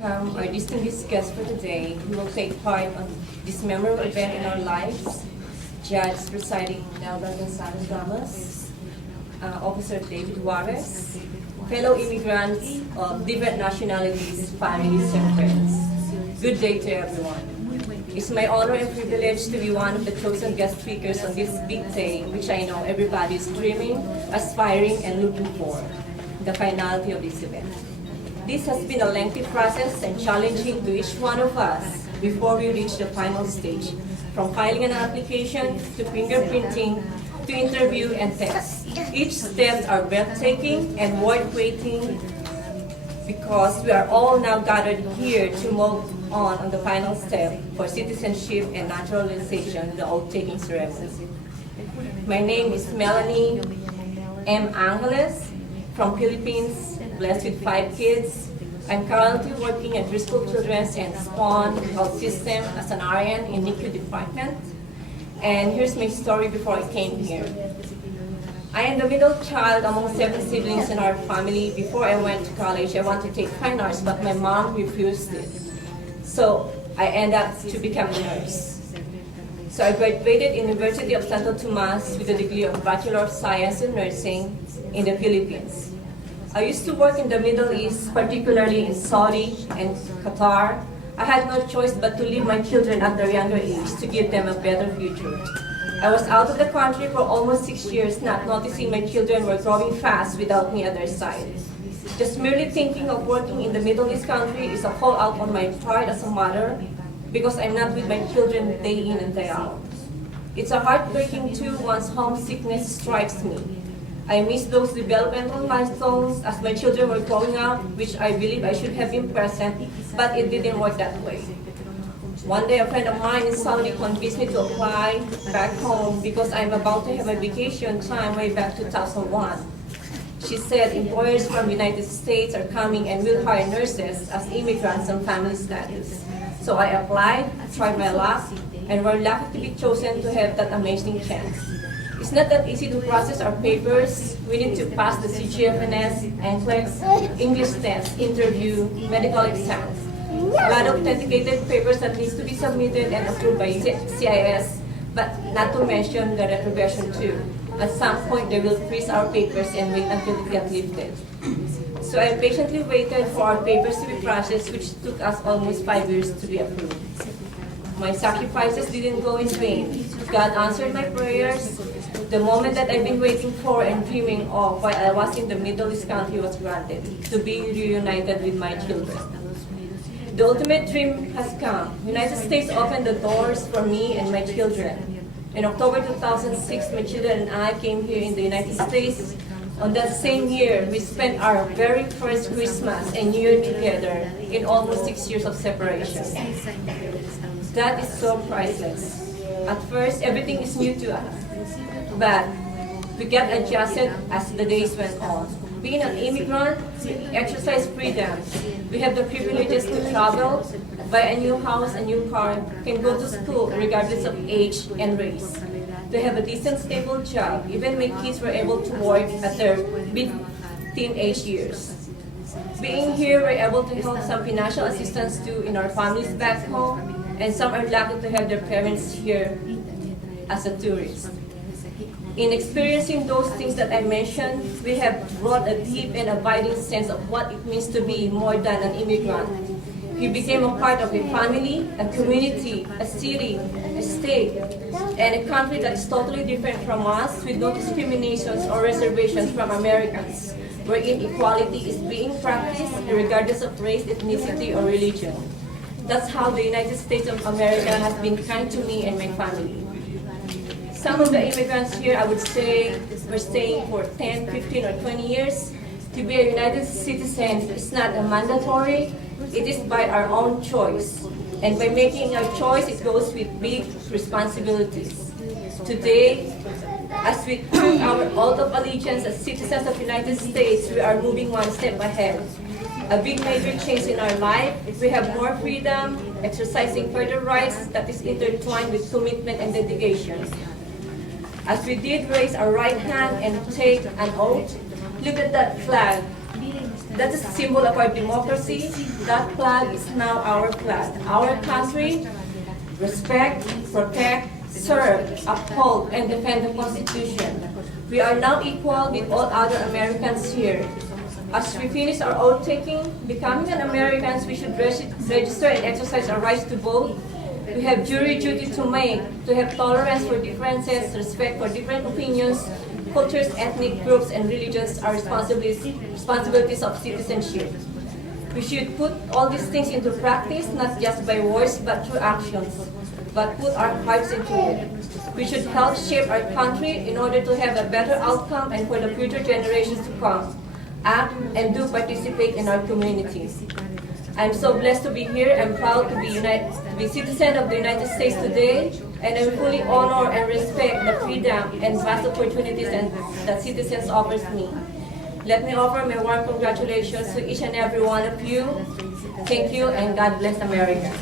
Our distinguished guest for today, who will take part on this memorable event in our lives, Judge Presiding Nelda Gonzalez Ramos, Officer David Juarez, fellow immigrants of different nationalities, families, and friends. Good day to everyone. It's my honor and privilege to be one of the chosen guest speakers on this big day, which I know everybody is dreaming, aspiring, and looking for, the finality of this event. This has been a lengthy process and challenging to each one of us before we reach the final stage, from filing an application to fingerprinting to interview and test. Each step are breathtaking and worth waiting because we are all now gathered here to move on the final step for citizenship and naturalization, the oath-taking ceremony. My name is Melanie M. Angeles from Philippines, blessed with 5 kids. I'm currently working at Bristol Children's and Spawn Health System as an RN in NICU department. And here's my story before I came here. I am the middle child among 7 siblings in our family. Before I went to college, I wanted to take fine arts, but my mom refused it. So I ended up to become a nurse. So I graduated University of Santo Tomas with a degree of Bachelor of Science in Nursing in the Philippines. I used to work in the Middle East, particularly in Saudi and Qatar. I had no choice but to leave my children at their younger age to give them a better future. I was out of the country for almost 6 years, not noticing my children were growing fast without me at their side. Just merely thinking of working in the Middle East country is a fallout on my part as a mother because I'm not with my children day in and day out. It's a heartbreaking too once homesickness strikes me. I miss those developmental milestones as my children were growing up, which I believe I should have been present, but it didn't work that way. One day, a friend of mine in Saudi convinced me to apply back home because I'm about to have a vacation time way back 2001. She said employers from the United States are coming and will hire nurses as immigrants on family status. So I applied, tried my luck, and were lucky to be chosen to have that amazing chance. It's not that easy to process our papers. We need to pass the CGFNS, NCLEX, English test, interview, medical exams. A lot of authenticated papers that needs to be submitted and approved by CIS, but not to mention the retrogression too. At some point, they will freeze our papers and wait until it gets lifted. So I patiently waited for our papers to be processed, which took us almost 5 years to be approved. My sacrifices didn't go in vain. God answered my prayers. The moment that I've been waiting for and dreaming of while I was in the Middle East country was granted, to be reunited with my children. The ultimate dream has come. United States opened the doors for me and my children. In October 2006, my children and I came here in the United States. On that same year, we spent our very first Christmas and New Year together in almost 6 years of separation. That is so priceless. At first, everything is new to us, but we get adjusted as the days went on. Being an immigrant, we exercise freedom. We have the privileges to travel, buy a new house, a new car, can go to school regardless of age and race. To have a decent, stable job. Even my kids were able to work at their mid-teenage years. Being here, we're able to help some financial assistance too in our families back home, and some are lucky to have their parents here as a tourist. In experiencing those things that I mentioned, we have brought a deep and abiding sense of what it means to be more than an immigrant. We became a part of a family, a community, a city, a state, and a country that is totally different from us with no discriminations or reservations from Americans, wherein equality is being practiced regardless of race, ethnicity, or religion. That's how the United States of America has been kind to me and my family. Some of the immigrants here, I would say, were staying for 10, 15, or 20 years. To be a United citizen is not a mandatory, it is by our own choice. And by making our choice, it goes with big responsibilities. Today, as we took our oath of allegiance as citizens of the United States, we are moving one step ahead. A big major change in our life. We have more freedom, exercising further rights that is intertwined with commitment and dedication. As we did raise our right hand and take an oath, look at that flag. That's a symbol of our democracy. That flag is now our flag. Our country, respect, protect, serve, uphold, and defend the Constitution. We are now equal with all other Americans here. As we finish our oath taking, becoming an American, we should register and exercise our rights to vote. We have jury duty to make, to have tolerance for differences, respect for different opinions, cultures, ethnic groups, and religions are responsibilities of citizenship. We should put all these things into practice, not just by words, but through actions, but put our hearts into it. We should help shape our country in order to have a better outcome and for the future generations to come. Act and do participate in our communities. I'm so blessed to be here. I'm proud to be citizen of the United States today, and I fully honor and respect the freedom and vast opportunities that citizens offers me. Let me offer my warm congratulations to each and every one of you. Thank you, and God bless America.